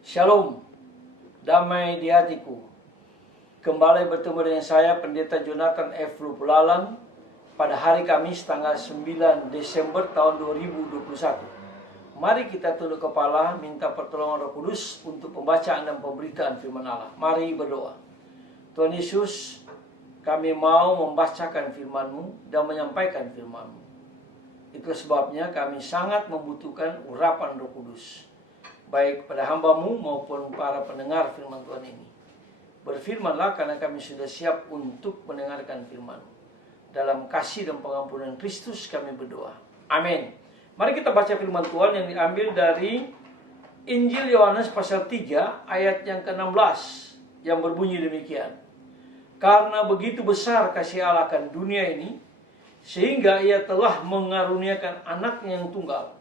Shalom, damai di hatiku. Kembali bertemu dengan saya, Pendeta Jonathan F. Lupulalang, pada hari Kamis tanggal 9 Desember tahun 2021. Mari kita tunduk kepala, minta pertolongan Roh Kudus untuk pembacaan dan pemberitaan firman Allah. Mari berdoa. Tuhan Yesus, kami mau membacakan firman-Mu dan menyampaikan firman-Mu. Itu sebabnya kami sangat membutuhkan urapan Roh Kudus, baik pada hamba-Mu maupun para pendengar firman Tuhan ini. Berfirmanlah karena kami sudah siap untuk mendengarkan firman-Mu. Dalam kasih dan pengampunan Kristus kami berdoa. Amin. Mari kita baca firman Tuhan yang diambil dari Injil Yohanes pasal 3 ayat yang ke-16 yang berbunyi demikian. Karena begitu besar kasih Allah akan dunia ini, sehingga Ia telah mengaruniakan anaknya yang tunggal,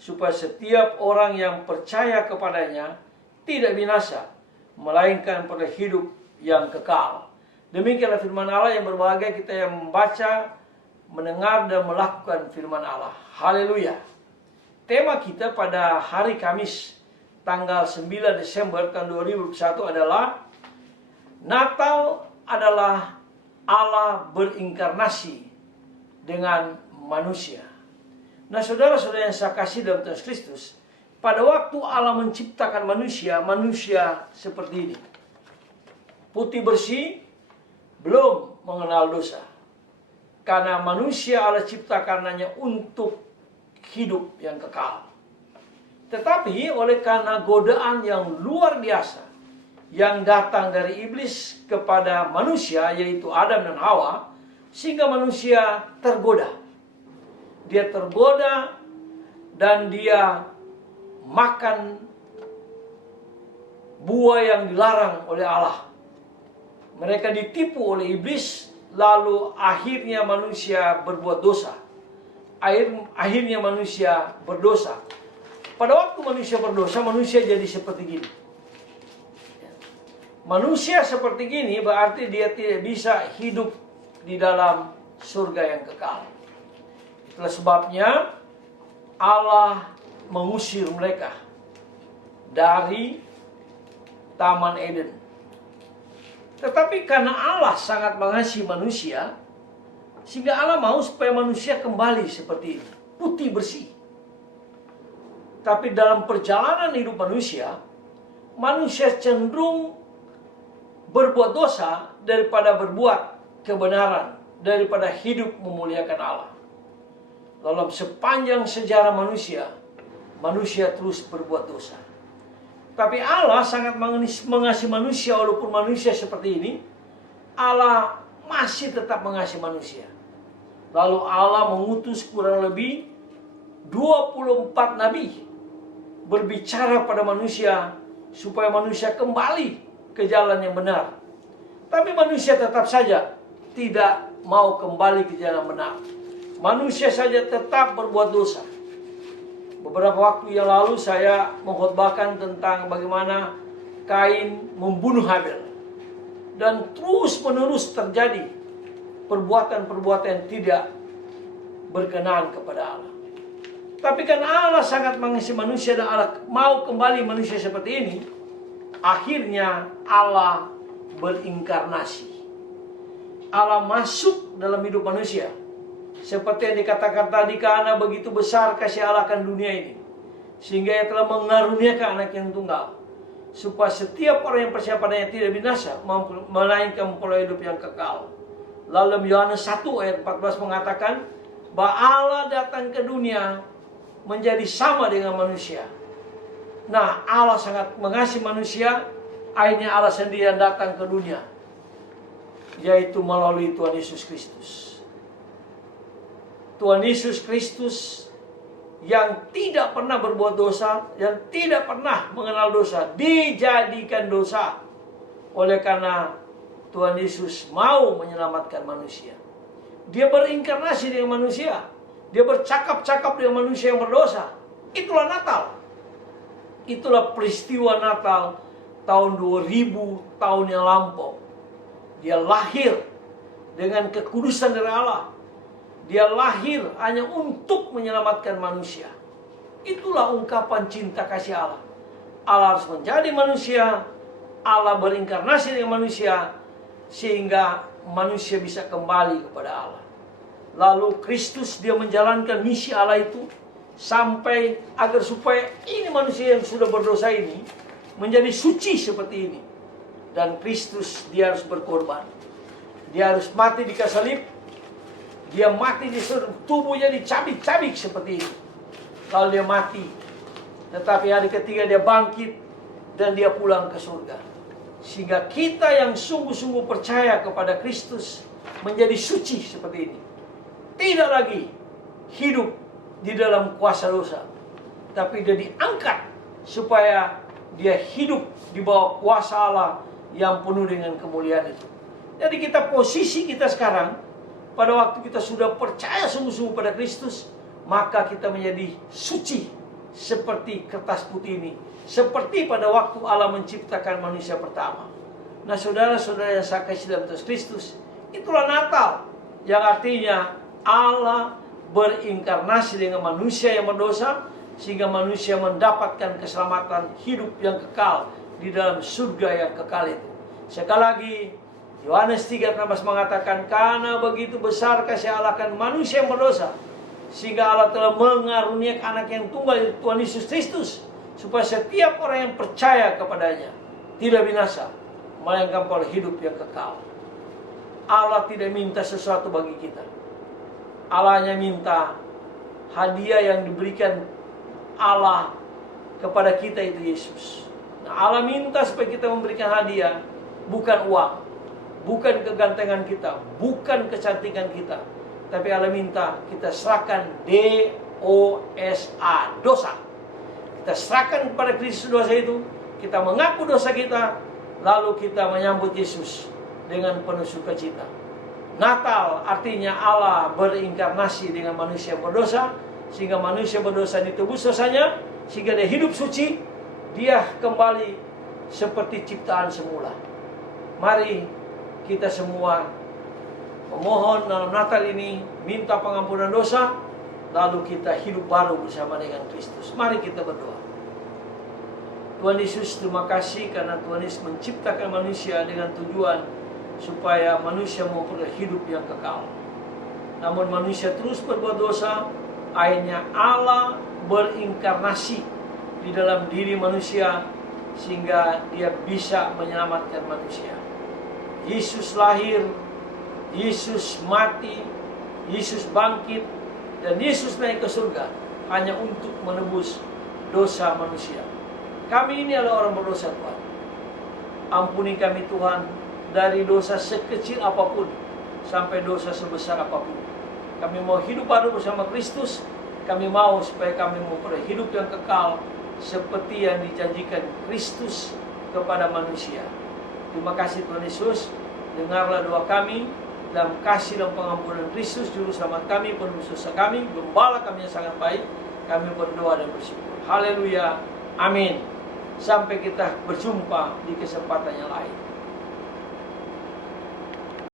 supaya setiap orang yang percaya kepadanya tidak binasa, melainkan pada hidup yang kekal. Demikianlah firman Allah yang berbahagia kita yang membaca, mendengar, dan melakukan firman Allah. Haleluya. Tema kita pada hari Kamis tanggal 9 Desember tahun 2021 adalah Natal adalah Allah berinkarnasi dengan manusia. Nah, saudara-saudara yang saya kasih dalam Tuhan Kristus, pada waktu Allah menciptakan manusia, manusia seperti ini. Putih bersih, belum mengenal dosa. Karena manusia Allah ciptakan hanya untuk hidup yang kekal. Tetapi oleh karena godaan yang luar biasa yang datang dari iblis kepada manusia, yaitu Adam dan Hawa, sehingga manusia tergoda. Dia tergoda dan dia makan buah yang dilarang oleh Allah. Mereka ditipu oleh iblis, lalu akhirnya manusia berbuat dosa. Akhirnya manusia berdosa. Pada waktu manusia berdosa, manusia jadi seperti gini. Manusia seperti gini berarti dia tidak bisa hidup di dalam surga yang kekal. Itulah sebabnya Allah mengusir mereka dari Taman Eden. Tetapi karena Allah sangat mengasihi manusia, sehingga Allah mau supaya manusia kembali seperti ini, putih bersih. Tapi dalam perjalanan hidup manusia, manusia cenderung berbuat dosa daripada berbuat kebenaran, daripada hidup memuliakan Allah. Dalam sepanjang sejarah manusia, manusia terus berbuat dosa. Tapi Allah sangat mengasihi manusia, walaupun manusia seperti ini, Allah masih tetap mengasihi manusia. Lalu Allah mengutus kurang lebih 24 nabi berbicara pada manusia supaya manusia kembali ke jalan yang benar. Tapi manusia tetap saja tidak mau kembali ke jalan benar. Manusia saja tetap berbuat dosa. Beberapa waktu yang lalu saya mengkhotbahkan tentang bagaimana Kain membunuh Habel. Dan terus-menerus terjadi perbuatan-perbuatan yang tidak berkenan kepada Allah. Tapi karena Allah sangat mengasihi manusia dan Allah mau kembali manusia seperti ini, akhirnya Allah berinkarnasi. Allah masuk dalam hidup manusia. Seperti yang dikatakan tadi, karena begitu besar kasih Allah akan dunia ini, sehingga Ia telah mengaruniakan anak yang tunggal, supaya setiap orang yang percaya padanya tidak binasa, melainkan memperoleh hidup yang kekal. Lalu Yohanes 1 ayat 14 mengatakan bahwa Allah datang ke dunia menjadi sama dengan manusia. Nah, Allah sangat mengasihi manusia, akhirnya Allah sendiri yang datang ke dunia, yaitu melalui Tuhan Yesus Kristus. Tuhan Yesus Kristus yang tidak pernah berbuat dosa, yang tidak pernah mengenal dosa, dijadikan dosa oleh karena Tuhan Yesus mau menyelamatkan manusia. Dia berinkarnasi dengan manusia. Dia bercakap-cakap dengan manusia yang berdosa. Itulah Natal. Itulah peristiwa Natal tahun 2000 tahun yang lampau. Dia lahir dengan kekudusan dari Allah. Dia lahir hanya untuk menyelamatkan manusia. Itulah ungkapan cinta kasih Allah. Allah harus menjadi manusia, Allah berinkarnasi dengan manusia, sehingga manusia bisa kembali kepada Allah. Lalu Kristus dia menjalankan misi Allah itu sampai agar supaya ini manusia yang sudah berdosa ini menjadi suci seperti ini. Dan Kristus dia harus berkorban. Dia harus mati di kayu salib. Dia mati di tubuhnya dicabik-cabik seperti ini. Lalu dia mati. Tetapi hari ketiga dia bangkit dan dia pulang ke surga. Sehingga kita yang sungguh-sungguh percaya kepada Kristus menjadi suci seperti ini. Tidak lagi hidup di dalam kuasa dosa, tapi dia diangkat supaya dia hidup di bawah kuasa Allah yang penuh dengan kemuliaan itu. Jadi posisi kita sekarang, pada waktu kita sudah percaya sungguh-sungguh pada Kristus, maka kita menjadi suci seperti kertas putih ini, seperti pada waktu Allah menciptakan manusia pertama. Nah, saudara-saudara yang saya kasih dalam Kristus, itulah Natal, yang artinya Allah berinkarnasi dengan manusia yang berdosa, sehingga manusia mendapatkan keselamatan hidup yang kekal di dalam surga yang kekal itu. Sekali lagi, Yohanes 3:16 mengatakan, karena begitu besar kasih Allah akan manusia yang berdosa, sehingga Allah telah mengaruniakan anak yang tunggal, yaitu Tuhan Yesus Kristus, supaya setiap orang yang percaya kepadanya tidak binasa, melainkan peroleh hidup yang kekal. Allah tidak minta sesuatu bagi kita. Allah hanya minta hadiah yang diberikan Allah kepada kita, itu Yesus. Nah, Allah minta supaya kita memberikan hadiah, bukan uang, bukan kegantengan kita, bukan kecantikan kita, tapi Allah minta kita serahkan dosa, dosa. Kita serahkan kepada Kristus dosa itu, kita mengaku dosa kita, lalu kita menyambut Yesus dengan penuh sukacita. Natal artinya Allah berinkarnasi dengan manusia yang berdosa, sehingga manusia berdosa ditebus dosanya, sehingga dia hidup suci, dia kembali seperti ciptaan semula. Mari kita semua memohon dalam Natal ini, minta pengampunan dosa, lalu kita hidup baru bersama dengan Kristus. Mari kita berdoa. Tuhan Yesus, terima kasih karena Tuhan Yesus menciptakan manusia dengan tujuan supaya manusia memperoleh hidup yang kekal. Namun manusia terus berbuat dosa, akhirnya Allah berinkarnasi di dalam diri manusia, sehingga dia bisa menyelamatkan manusia. Yesus lahir, Yesus mati, Yesus bangkit, dan Yesus naik ke surga hanya untuk menebus dosa manusia. Kami ini adalah orang berdosa, Tuhan. Ampuni kami, Tuhan, dari dosa sekecil apapun sampai dosa sebesar apapun. Kami mau hidup baru bersama Kristus. Kami mau supaya kami memperoleh hidup yang kekal seperti yang dijanjikan Kristus kepada manusia. Terima kasih Tuhan Yesus. Dengarlah doa kami, dalam kasih dan pengampunan Kristus Juru Selamat kami, penebus dosa kami, Gembala kami yang sangat baik. Kami berdoa dan bersyukur. Haleluya. Amin. Sampai kita berjumpa di kesempatan yang lain.